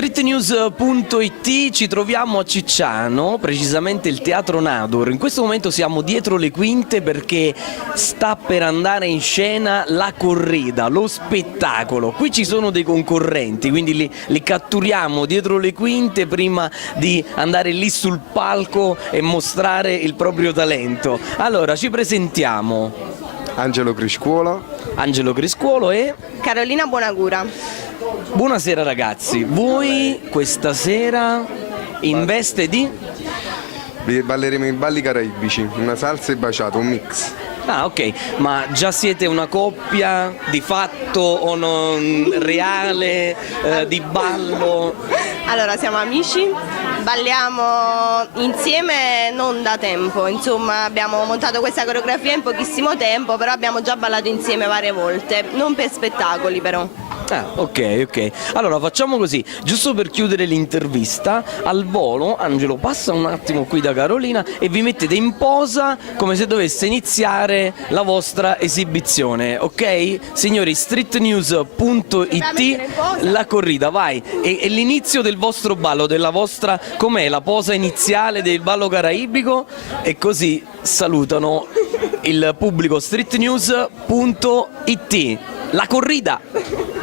Streetnews.it, ci troviamo a Cicciano, precisamente il Teatro Nador. In questo momento siamo dietro le quinte perché sta per andare in scena la corrida, lo spettacolo. Qui ci sono dei concorrenti, quindi li catturiamo dietro le quinte prima di andare lì sul palco e mostrare il proprio talento. Allora, ci presentiamo. Angelo Criscuolo e Carolina Buonagura. buonasera ragazzi, voi questa sera in veste di? balleremo i balli caraibici, una salsa e baciato, un mix. Ah, ok, ma già siete una coppia di fatto o non reale, di ballo? Allora, siamo amici, balliamo insieme non da tempo, insomma abbiamo montato questa coreografia in pochissimo tempo, però abbiamo già ballato insieme varie volte, non per spettacoli però. Ah, ok. Allora facciamo così, giusto per chiudere l'intervista, al volo, Angelo passa un attimo qui da Carolina e vi mettete in posa come se dovesse iniziare la vostra esibizione, ok? Signori, streetnews.it, la corrida, vai! E l'inizio del vostro ballo, della vostra, com'è la posa iniziale del ballo caraibico? E così salutano il pubblico. Streetnews.it, la corrida!